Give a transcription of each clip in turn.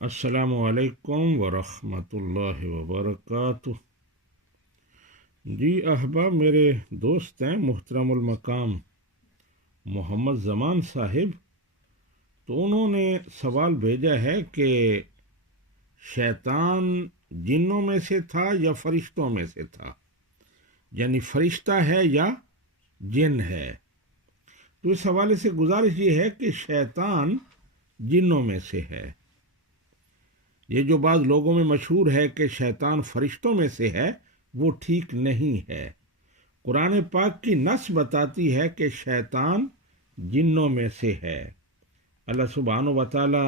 السلام علیکم ورحمۃ اللہ وبرکاتہ۔ جی احباب، میرے دوست ہیں محترم المقام محمد زمان صاحب، تو انہوں نے سوال بھیجا ہے کہ شیطان جنوں میں سے تھا یا فرشتوں میں سے تھا، یعنی فرشتہ ہے یا جن ہے۔ تو اس حوالے سے گزارش یہ ہے کہ شیطان جنوں میں سے ہے۔ یہ جو بعض لوگوں میں مشہور ہے کہ شیطان فرشتوں میں سے ہے، وہ ٹھیک نہیں ہے۔ قرآن پاک کی نص بتاتی ہے کہ شیطان جنوں میں سے ہے۔ اللہ سبحانہ و تعالی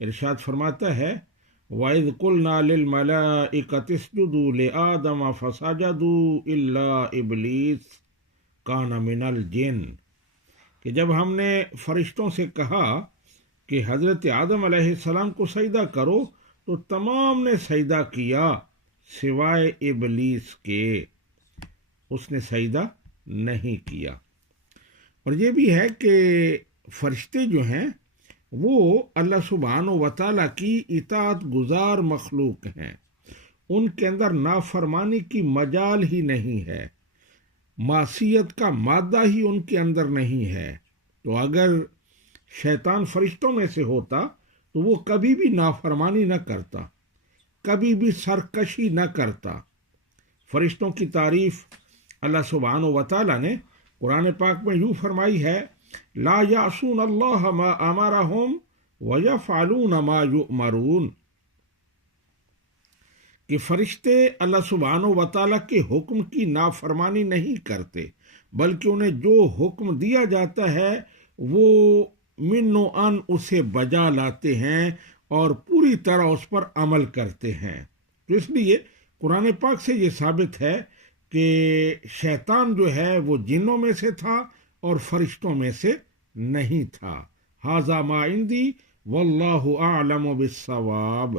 ارشاد فرماتا ہے، وَإِذْ قُلْنَا لِلْمَلَائِكَةِ اسْجُدُوا لِآدَمَ فَسَجَدُوا إِلَّا إِبْلِيسَ كَانَ مِنَ الْجِنِّ، کہ جب ہم نے فرشتوں سے کہا کہ حضرت آدم علیہ السلام کو سجدہ کرو تو تمام نے سجدہ کیا سوائے ابلیس کے، اس نے سجدہ نہیں کیا۔ اور یہ بھی ہے کہ فرشتے جو ہیں وہ اللہ سبحانہ و تعالیٰ کی اطاعت گزار مخلوق ہیں، ان کے اندر نافرمانی کی مجال ہی نہیں ہے، معصیت کا مادہ ہی ان کے اندر نہیں ہے۔ تو اگر شیطان فرشتوں میں سے ہوتا تو وہ کبھی بھی نافرمانی نہ کرتا، کبھی بھی سرکشی نہ کرتا۔ فرشتوں کی تعریف اللہ سبحانہ و تعالیٰ نے قرآن پاک میں یوں فرمائی ہے، لا یعصون اللہ ما امرہم ویفعلون ما یؤمرون، کہ فرشتے اللہ سبحانہ و تعالیٰ کے حکم کی نافرمانی نہیں کرتے، بلکہ انہیں جو حکم دیا جاتا ہے وہ من و ان اسے بجا لاتے ہیں اور پوری طرح اس پر عمل کرتے ہیں۔ تو اس لیے قرآن پاک سے یہ ثابت ہے کہ شیطان جو ہے وہ جنوں میں سے تھا اور فرشتوں میں سے نہیں تھا۔ ھذا ما عندی واللہ اعلم بالصواب۔